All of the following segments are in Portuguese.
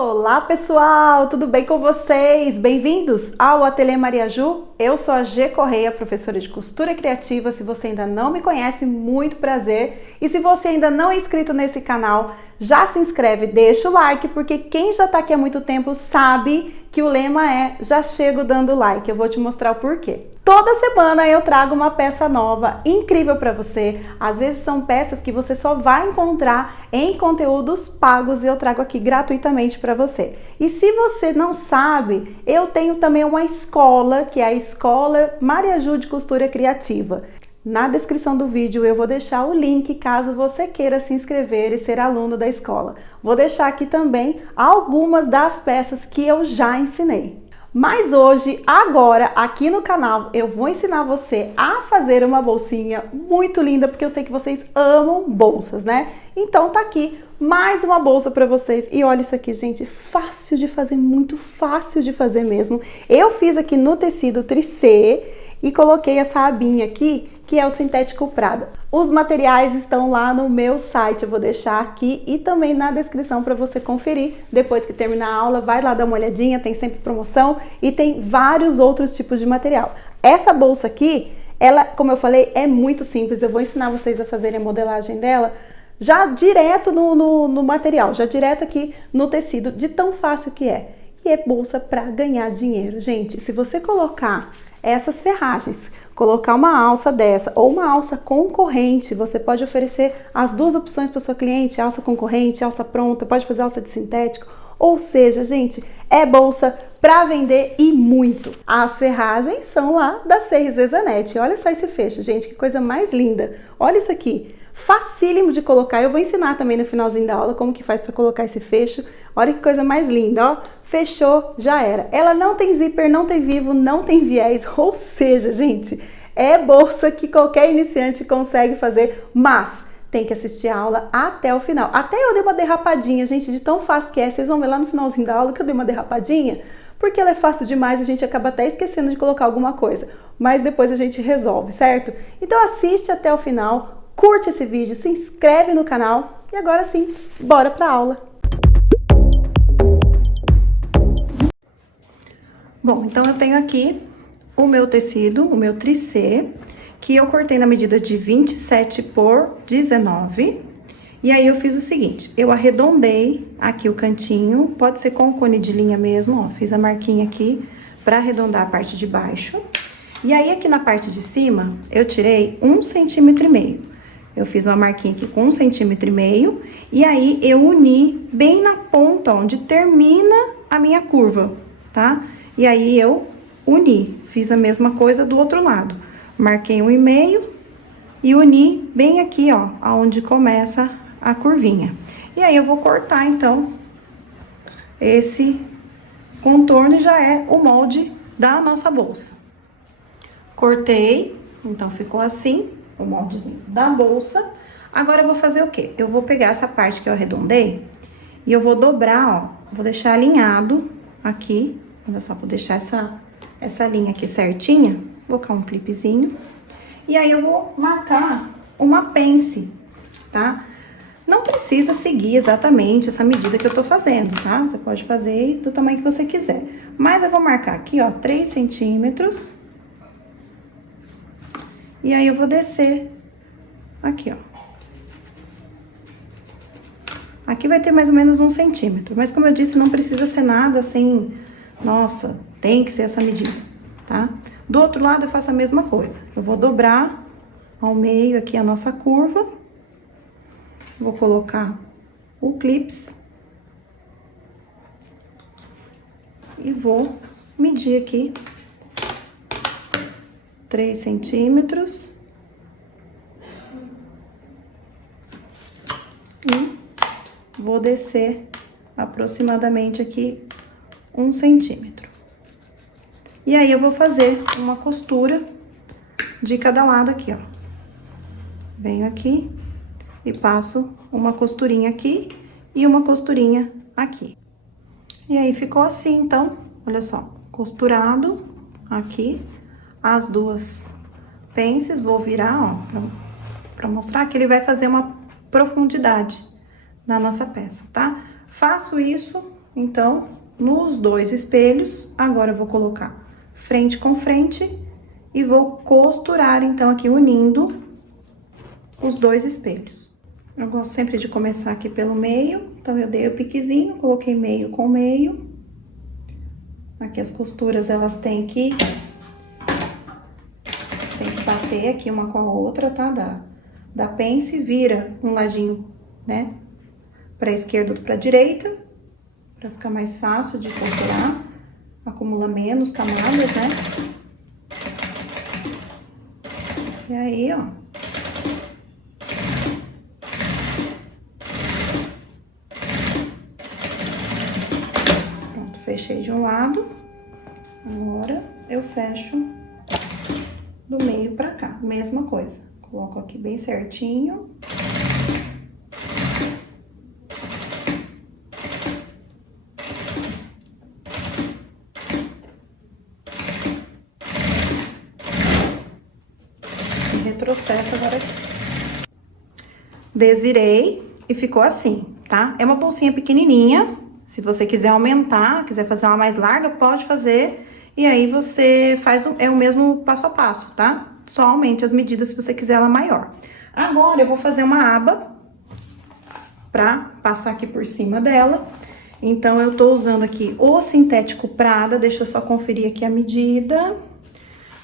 Olá pessoal, tudo bem com vocês? Bem-vindos ao Ateliê Maria Ju. Eu sou a G Correia, professora de costura criativa. Se você ainda não me conhece, muito prazer. E se você ainda não é inscrito nesse canal, já se inscreve, deixa o like, porque quem já tá aqui há muito tempo sabe que o lema é já chego dando like. Eu vou te mostrar o porquê. Toda semana eu trago uma peça nova, incrível para você. Às vezes são peças que você só vai encontrar em conteúdos pagos e eu trago aqui gratuitamente para você. E se você não sabe, eu tenho também uma escola, que é a Escola Maria Ju de Costura Criativa. Na descrição do vídeo eu vou deixar o link caso você queira se inscrever e ser aluno da escola. Vou deixar aqui também algumas das peças que eu já ensinei. Mas hoje, agora, aqui no canal, eu vou ensinar você a fazer uma bolsinha muito linda, porque eu sei que vocês amam bolsas, né? Então tá aqui mais uma bolsa para vocês. E olha isso aqui, gente, fácil de fazer, muito fácil de fazer mesmo. Eu fiz aqui no tecido tricê e coloquei essa abinha aqui, que é o sintético Prada. Os materiais estão lá no meu site, eu vou deixar aqui e também na descrição para você conferir. Depois que terminar a aula, vai lá dar uma olhadinha, tem sempre promoção e tem vários outros tipos de material. Essa bolsa aqui, ela, como eu falei, é muito simples, eu vou ensinar vocês a fazerem a modelagem dela já direto no material, já direto aqui no tecido, de tão fácil que é. E é bolsa para ganhar dinheiro, gente. Se você colocar essas ferragens, colocar uma alça dessa ou uma alça com corrente, você pode oferecer as duas opções para o seu cliente, alça com corrente, alça pronta, pode fazer alça de sintético, ou seja, gente, é bolsa para vender e muito. As ferragens são lá da CRZ Zanetti, olha só esse fecho, gente, que coisa mais linda, olha isso aqui, facílimo de colocar, eu vou ensinar também no finalzinho da aula como que faz para colocar esse fecho. Olha que coisa mais linda, ó, fechou, já era. Ela não tem zíper, não tem vivo, não tem viés, ou seja, gente, é bolsa que qualquer iniciante consegue fazer, mas tem que assistir a aula até o final. Até eu dei uma derrapadinha, gente, de tão fácil que é, vocês vão ver lá no finalzinho da aula que eu dei uma derrapadinha, porque ela é fácil demais, a gente acaba até esquecendo de colocar alguma coisa, mas depois a gente resolve, certo? Então assiste até o final, curte esse vídeo, se inscreve no canal e agora sim, bora pra aula! Bom, então eu tenho aqui o meu tecido, o meu tricê, que eu cortei na medida de 27 por 19. E aí eu fiz o seguinte, eu arredondei aqui o cantinho, pode ser com cone de linha mesmo, ó, fiz a marquinha aqui para arredondar a parte de baixo. E aí aqui na parte de cima, eu tirei 1,5 cm. Eu fiz uma marquinha aqui com 1,5 cm, e aí eu uni bem na ponta, onde termina a minha curva, tá? E aí eu uni, fiz a mesma coisa do outro lado. Marquei 1,5 e uni bem aqui, ó, aonde começa a curvinha. E aí eu vou cortar, então, esse contorno e já é o molde da nossa bolsa. Cortei, então ficou assim, o moldezinho da bolsa. Agora eu vou fazer o quê? Eu vou pegar essa parte que eu arredondei e eu vou dobrar, ó, vou deixar alinhado aqui. Olha só, vou deixar essa linha aqui certinha, vou colocar um clipezinho. E aí eu vou marcar uma pence, tá? Não precisa seguir exatamente essa medida que eu tô fazendo, tá? Você pode fazer do tamanho que você quiser. Mas eu vou marcar aqui, ó, 3 centímetros. E aí eu vou descer aqui, ó. Aqui vai ter mais ou menos 1 centímetro, mas como eu disse, não precisa ser nada assim... Nossa, tem que ser essa medida, tá? Do outro lado eu faço a mesma coisa. Eu vou dobrar ao meio aqui a nossa curva. Vou colocar o clips. E vou medir aqui 3 centímetros. E vou descer aproximadamente aqui 1 centímetro. E aí eu vou fazer uma costura de cada lado aqui, ó. Venho aqui e passo uma costurinha aqui e uma costurinha aqui. E aí ficou assim, então, olha só, costurado aqui as duas pences, vou virar, ó, pra mostrar que ele vai fazer uma profundidade na nossa peça, tá? Faço isso, então, nos 2 espelhos. Agora eu vou colocar frente com frente e vou costurar, então, aqui unindo os 2 espelhos. Eu gosto sempre de começar aqui pelo meio, então eu dei o piquezinho, coloquei meio com meio. Aqui as costuras, elas têm que bater aqui uma com a outra, tá? Da pence, vira um ladinho, né? Pra esquerda ou pra direita, pra ficar mais fácil de costurar. Acumula menos camadas, né? E aí, ó. Pronto, fechei de um lado. Agora, eu fecho do meio pra cá. Mesma coisa. Coloco aqui bem certinho. Retrocesso agora aqui. Desvirei e ficou assim, tá? É uma bolsinha pequenininha. Se você quiser aumentar, quiser fazer uma mais larga, pode fazer. E aí você faz o mesmo passo a passo, tá? Só aumente as medidas se você quiser ela maior. Agora eu vou fazer uma aba pra passar aqui por cima dela. Então eu tô usando aqui o sintético Prada. Deixa eu só conferir aqui a medida.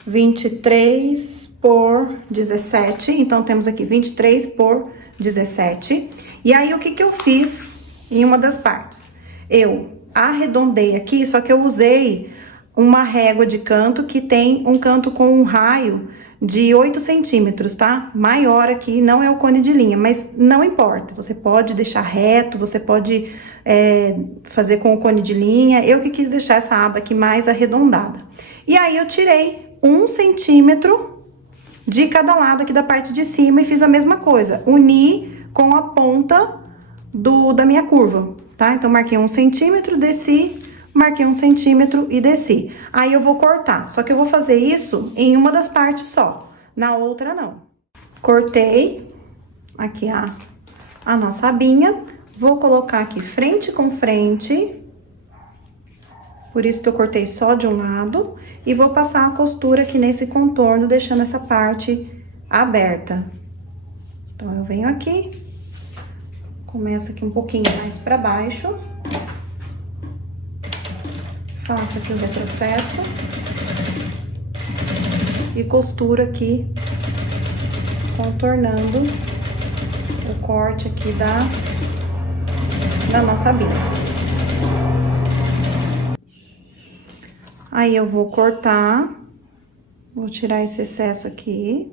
23 por 17, então temos aqui 23 por 17. E aí, o que eu fiz em uma das partes? Eu arredondei aqui, só que eu usei uma régua de canto que tem um canto com um raio de 8 centímetros, tá? Maior aqui, não é o cone de linha, mas não importa. Você pode deixar reto, você pode fazer com o cone de linha. Eu que quis deixar essa aba aqui mais arredondada. E aí, eu tirei 1 centímetro de cada lado aqui da parte de cima e fiz a mesma coisa. Uni com a ponta da minha curva, tá? Então, marquei 1 centímetro, desci, marquei 1 centímetro e desci. Aí, eu vou cortar. Só que eu vou fazer isso em uma das partes só, na outra não. Cortei aqui a nossa abinha. Vou colocar aqui frente com frente. Por isso que eu cortei só de um lado. E vou passar a costura aqui nesse contorno, deixando essa parte aberta. Então, eu venho aqui. Começo aqui um pouquinho mais pra baixo. Faço aqui o retrocesso. E costuro aqui, contornando o corte aqui da nossa abinha. Aí, eu vou cortar, vou tirar esse excesso aqui.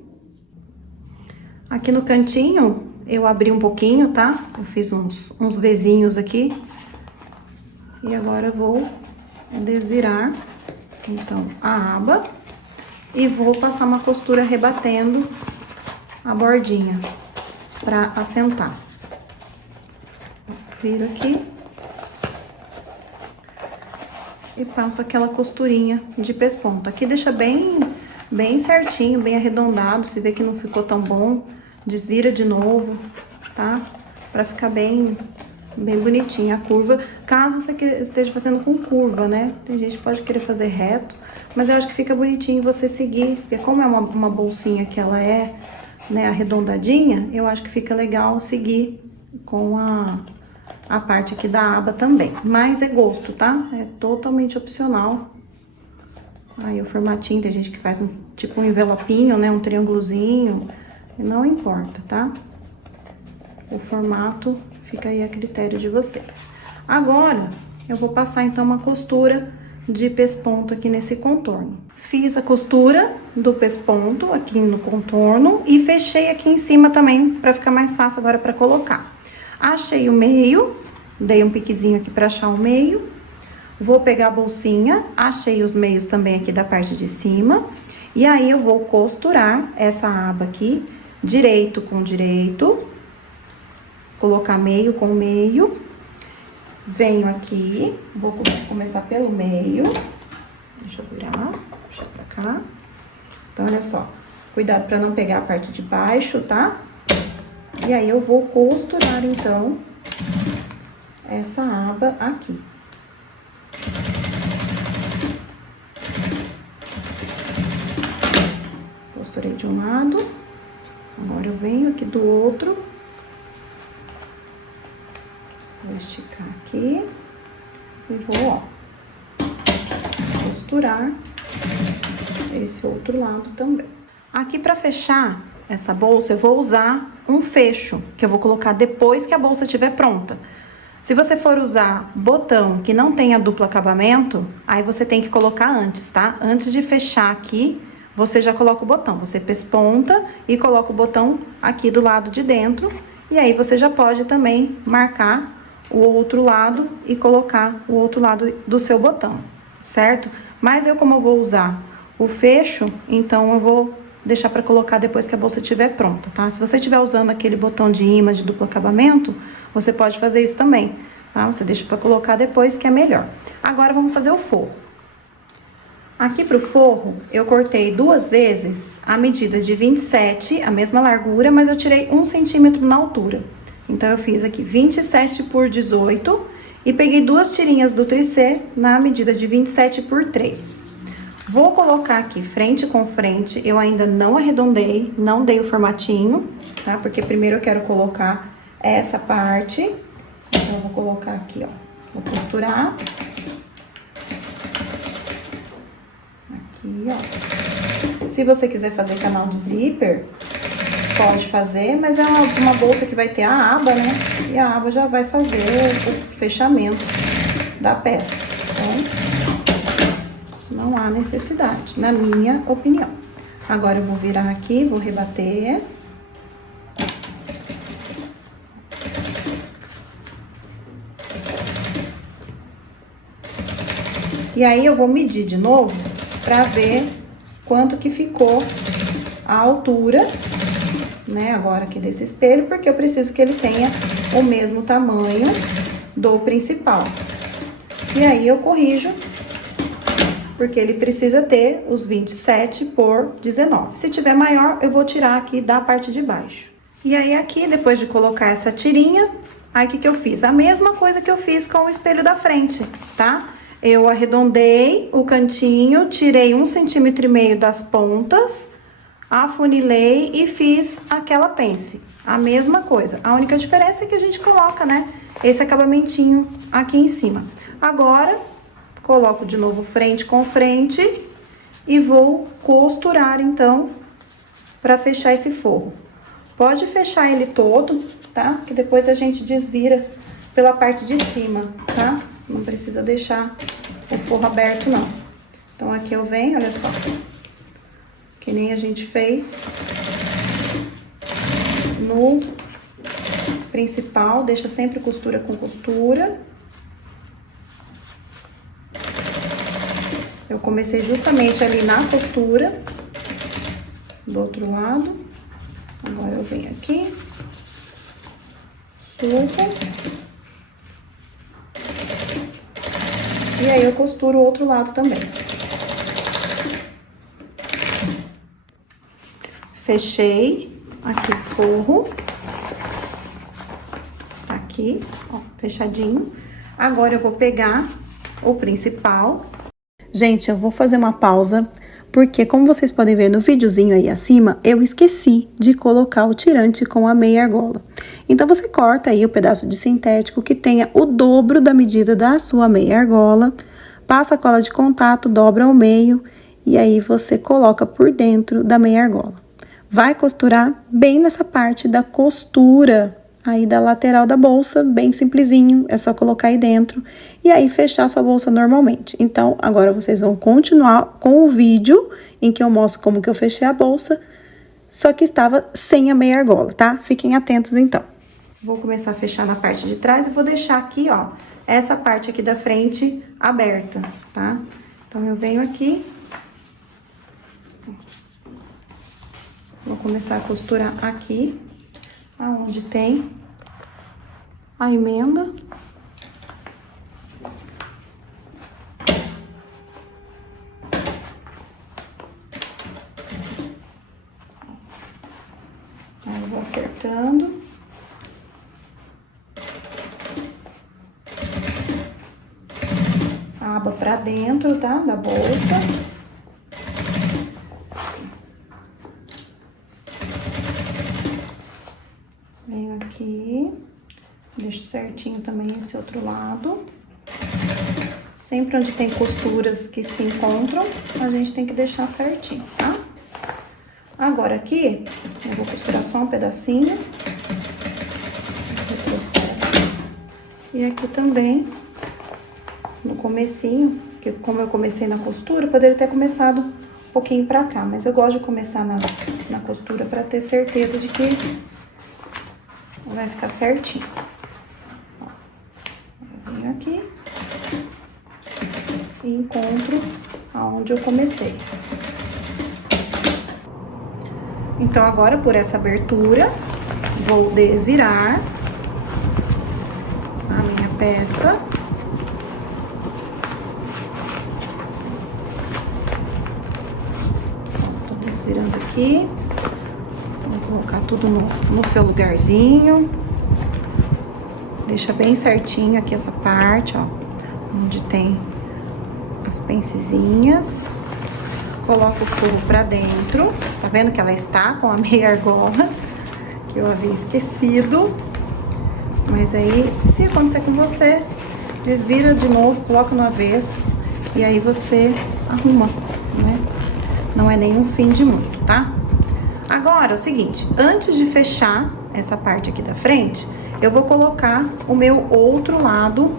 Aqui no cantinho, eu abri um pouquinho, tá? Eu fiz uns vezinhos aqui. E agora eu vou desvirar, então, a aba. E vou passar uma costura rebatendo a bordinha pra assentar. Viro aqui. E passo aquela costurinha de pesponto. Aqui deixa bem certinho, bem arredondado. Se vê que não ficou tão bom, desvira de novo, tá? Pra ficar bem bonitinha a curva. Caso você esteja fazendo com curva, né? Tem gente que pode querer fazer reto, mas eu acho que fica bonitinho você seguir. Porque como é uma bolsinha que ela é, né, arredondadinha, eu acho que fica legal seguir com a parte aqui da aba também. Mas é gosto, tá? É totalmente opcional. Aí o formatinho, tem gente que faz tipo um envelopinho, né? Um triângulozinho. Não importa, tá? O formato fica aí a critério de vocês. Agora, eu vou passar então uma costura de pesponto aqui nesse contorno. Fiz a costura do pesponto aqui no contorno e fechei aqui em cima também, pra ficar mais fácil agora pra colocar. Achei o meio, dei um piquezinho aqui pra achar o meio. Vou pegar a bolsinha, achei os meios também aqui da parte de cima. E aí, eu vou costurar essa aba aqui, direito com direito. Colocar meio com meio. Venho aqui, vou começar pelo meio. Deixa eu virar, puxar pra cá. Então, olha só, cuidado pra não pegar a parte de baixo, tá? E aí, eu vou costurar, então, essa aba aqui. Costurei de um lado, agora eu venho aqui do outro. Vou esticar aqui e vou, ó, costurar esse outro lado também. Aqui pra fechar essa bolsa, eu vou usar um fecho, que eu vou colocar depois que a bolsa estiver pronta. Se você for usar botão que não tenha duplo acabamento, aí você tem que colocar antes, tá? Antes de fechar aqui, você já coloca o botão. Você pesponta e coloca o botão aqui do lado de dentro. E aí, você já pode também marcar o outro lado e colocar o outro lado do seu botão, certo? Mas como eu vou usar o fecho, então eu vou deixar para colocar depois que a bolsa estiver pronta, tá? Se você estiver usando aquele botão de imã de duplo acabamento, você pode fazer isso também, tá? Você deixa para colocar depois, que é melhor. Agora, vamos fazer o forro. Aqui pro forro, eu cortei 2 vezes a medida de 27, a mesma largura, mas eu tirei 1 centímetro na altura. Então, eu fiz aqui 27 por 18 e peguei 2 tirinhas do tricê na medida de 27 por 3. Vou colocar aqui frente com frente, eu ainda não arredondei, não dei o formatinho, tá? Porque primeiro eu quero colocar essa parte, então eu vou colocar aqui, ó, vou costurar. Aqui, ó. Se você quiser fazer canal de zíper, pode fazer, mas é uma bolsa que vai ter a aba, né? E a aba já vai fazer o fechamento da peça, então não há necessidade, na minha opinião. Agora, eu vou virar aqui, vou rebater. E aí, eu vou medir de novo pra ver quanto que ficou a altura, né, agora aqui desse espelho, porque eu preciso que ele tenha o mesmo tamanho do principal. E aí, eu corrijo, porque ele precisa ter os 27 por 19. Se tiver maior, eu vou tirar aqui da parte de baixo. E aí, aqui, depois de colocar essa tirinha, aí, o que eu fiz? A mesma coisa que eu fiz com o espelho da frente, tá? Eu arredondei o cantinho, tirei 1,5 centímetro das pontas, afunilei e fiz aquela pence. A mesma coisa. A única diferença é que a gente coloca, né, esse acabamentinho aqui em cima. Agora, coloco de novo frente com frente e vou costurar, então, pra fechar esse forro. Pode fechar ele todo, tá? Que depois a gente desvira pela parte de cima, tá? Não precisa deixar o forro aberto, não. Então, aqui eu venho, olha só. Que nem a gente fez no principal. Deixa sempre costura com costura. Eu comecei justamente ali na costura do outro lado. Agora, eu venho aqui, surto. E aí, eu costuro o outro lado também. Fechei aqui o forro. Aqui, ó, fechadinho. Agora, eu vou pegar o principal. Gente, eu vou fazer uma pausa, porque como vocês podem ver no videozinho aí acima, eu esqueci de colocar o tirante com a meia argola. Então, você corta aí o pedaço de sintético que tenha o dobro da medida da sua meia argola, passa a cola de contato, dobra ao meio, e aí você coloca por dentro da meia argola. Vai costurar bem nessa parte da costura aí da lateral da bolsa, bem simplesinho, é só colocar aí dentro e aí fechar sua bolsa normalmente. Então, agora vocês vão continuar com o vídeo em que eu mostro como que eu fechei a bolsa, só que estava sem a meia argola, tá? Fiquem atentos, então. Vou começar a fechar na parte de trás e vou deixar aqui, ó, essa parte aqui da frente aberta, tá? Então, eu venho aqui, vou começar a costurar aqui, aonde tem a emenda. Aí eu vou acertando. a aba pra dentro, tá? Da bolsa. Venho aqui, deixo certinho também esse outro lado. Sempre onde tem costuras que se encontram, a gente tem que deixar certinho, tá? Agora aqui, eu vou costurar só um pedacinho. E aqui também, no comecinho, que como eu comecei na costura, eu poderia ter começado um pouquinho pra cá. Mas eu gosto de começar na costura pra ter certeza de que vai ficar certinho. Ó, eu venho aqui e encontro aonde eu comecei. Então, agora, por essa abertura, vou desvirar a minha peça. Tô desvirando aqui. Vou colocar tudo no seu lugarzinho. Deixa bem certinho aqui essa parte, ó, onde tem as pencezinhas. Coloco o furo pra dentro. Tá vendo que ela está com a meia argola, que eu havia esquecido. Mas aí, se acontecer com você, desvira de novo, coloca no avesso e aí você arruma, né? Não é nenhum fim de muito, tá? Agora, é o seguinte, antes de fechar essa parte aqui da frente, eu vou colocar o meu outro lado,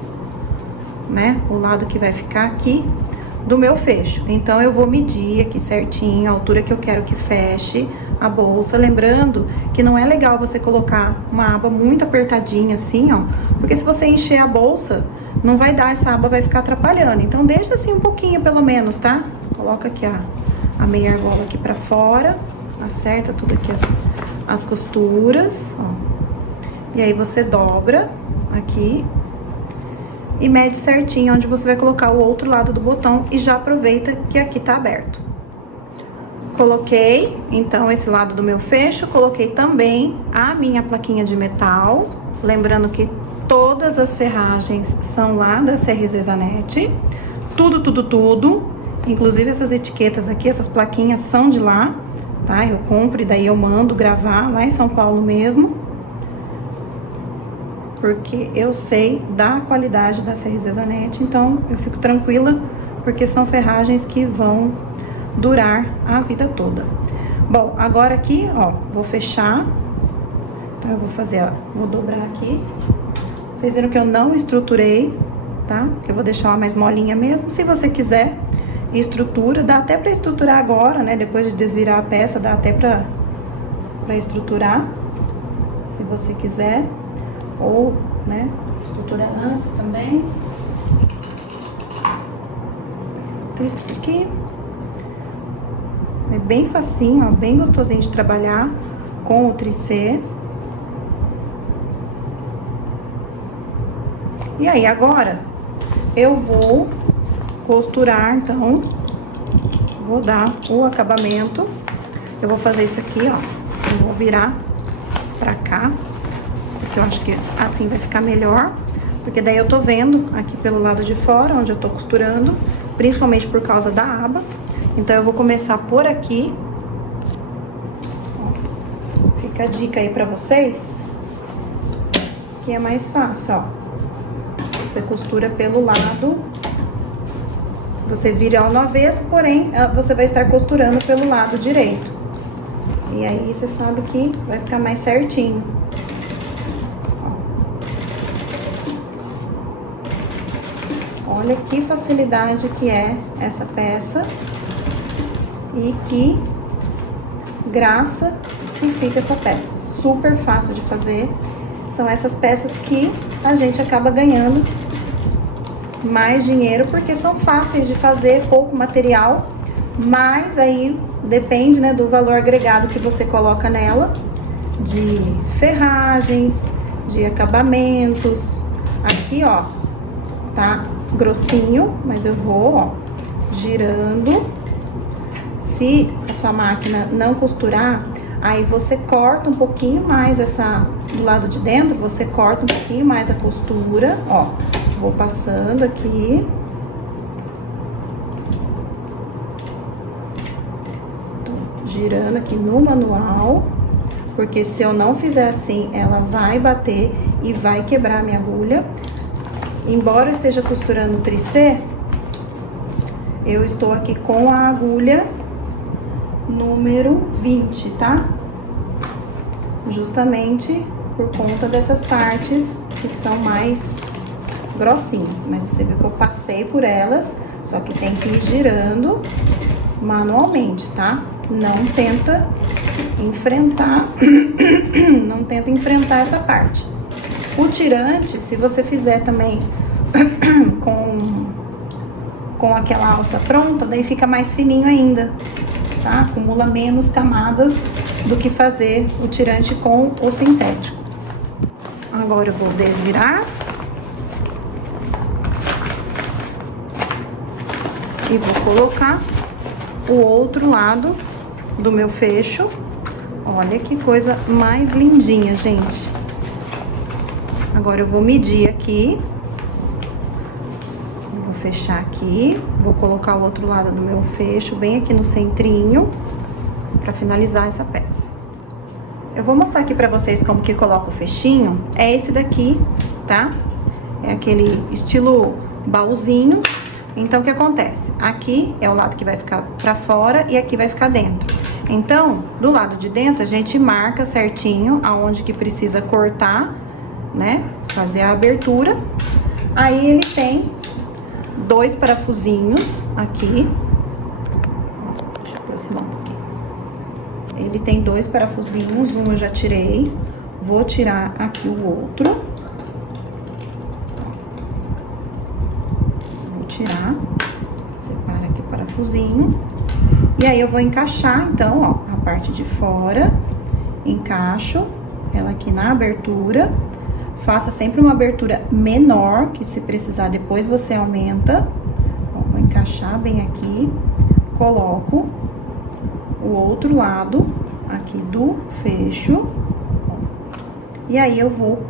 né? O lado que vai ficar aqui do meu fecho. Então, eu vou medir aqui certinho a altura que eu quero que feche a bolsa. Lembrando que não é legal você colocar uma aba muito apertadinha assim, ó. Porque se você encher a bolsa, não vai dar, essa aba vai ficar atrapalhando. Então, deixa assim um pouquinho pelo menos, tá? Coloca aqui a meia argola aqui pra fora. Acerta tudo aqui as costuras, ó. E aí, você dobra aqui e mede certinho onde você vai colocar o outro lado do botão e já aproveita que aqui tá aberto. Coloquei, então, esse lado do meu fecho, coloquei também a minha plaquinha de metal, lembrando que todas as ferragens são lá da CRZ Zanetti, tudo, inclusive essas etiquetas aqui, essas plaquinhas são de lá, tá? Eu compro e daí eu mando gravar lá em São Paulo mesmo, porque eu sei da qualidade da CRZ Zanetti, então eu fico tranquila, porque são ferragens que vão durar a vida toda. Bom, agora aqui, ó, vou fechar. Então, eu vou fazer, ó, vou dobrar aqui. Vocês viram que eu não estruturei, tá? Que eu vou deixar ela mais molinha mesmo. Se você quiser, estrutura, dá até pra estruturar agora, né? Depois de desvirar a peça, dá até pra estruturar, se você quiser. Ou, né, estruturar antes também. Clips aqui. É bem facinho, ó, bem gostosinho de trabalhar com o tricê. E aí, agora, eu vou costurar, então, vou dar o acabamento. Eu vou fazer isso aqui, ó, eu vou virar pra cá, porque eu acho que assim vai ficar melhor. Porque daí eu tô vendo aqui pelo lado de fora, onde eu tô costurando, principalmente por causa da aba. Então, eu vou começar por aqui. Ó, fica a dica aí pra vocês, que é mais fácil, ó. Você costura pelo lado, você vira ela no avesso, porém, você vai estar costurando pelo lado direito. E aí, você sabe que vai ficar mais certinho. Ó. Olha que facilidade que é essa peça. E que graça que fica essa peça. Super fácil de fazer. São essas peças que a gente acaba ganhando mais dinheiro, porque são fáceis de fazer, pouco material, mas aí depende, né, do valor agregado que você coloca nela, de ferragens, de acabamentos. Aqui, ó, tá grossinho, mas eu vou, ó, girando. Se a sua máquina não costurar, aí você corta um pouquinho mais do lado de dentro, você corta um pouquinho mais a costura, ó. Vou passando aqui. girando aqui no manual, porque se eu não fizer assim, ela vai bater e vai quebrar a minha agulha. Embora eu esteja costurando o tricê, eu estou aqui com a agulha número 20, tá? Justamente por conta dessas partes que são mais grossinhas. Mas você viu que eu passei por elas, só que tem que ir girando manualmente, tá? Não tenta enfrentar, não tenta enfrentar essa parte. O tirante, se você fizer também com aquela alça pronta, daí fica mais fininho ainda, tá? Acumula menos camadas do que fazer o tirante com o sintético. Agora eu vou desvirar. E vou colocar o outro lado do meu fecho. Olha que coisa mais lindinha, gente. Agora eu vou medir aqui. Vou fechar aqui. Vou colocar o outro lado do meu fecho bem aqui no centrinho, pra finalizar essa peça. Eu vou mostrar aqui pra vocês como que coloca o fechinho. É esse daqui, tá? É aquele estilo baúzinho. Então, o que acontece? Aqui é o lado que vai ficar pra fora e aqui vai ficar dentro. Então, do lado de dentro, a gente marca certinho aonde que precisa cortar, né? Fazer a abertura. Aí, ele tem 2 parafusinhos aqui. Deixa eu aproximar um pouquinho. Ele tem 2 parafusinhos, um eu já tirei. Vou tirar aqui o outro. Tirar, separa aqui o parafusinho. E aí eu vou encaixar, então, ó, a parte de fora. Encaixo ela aqui na abertura. Faça sempre uma abertura menor, que se precisar depois você aumenta. Ó, vou encaixar bem aqui. Coloco o outro lado aqui do fecho. E aí eu vou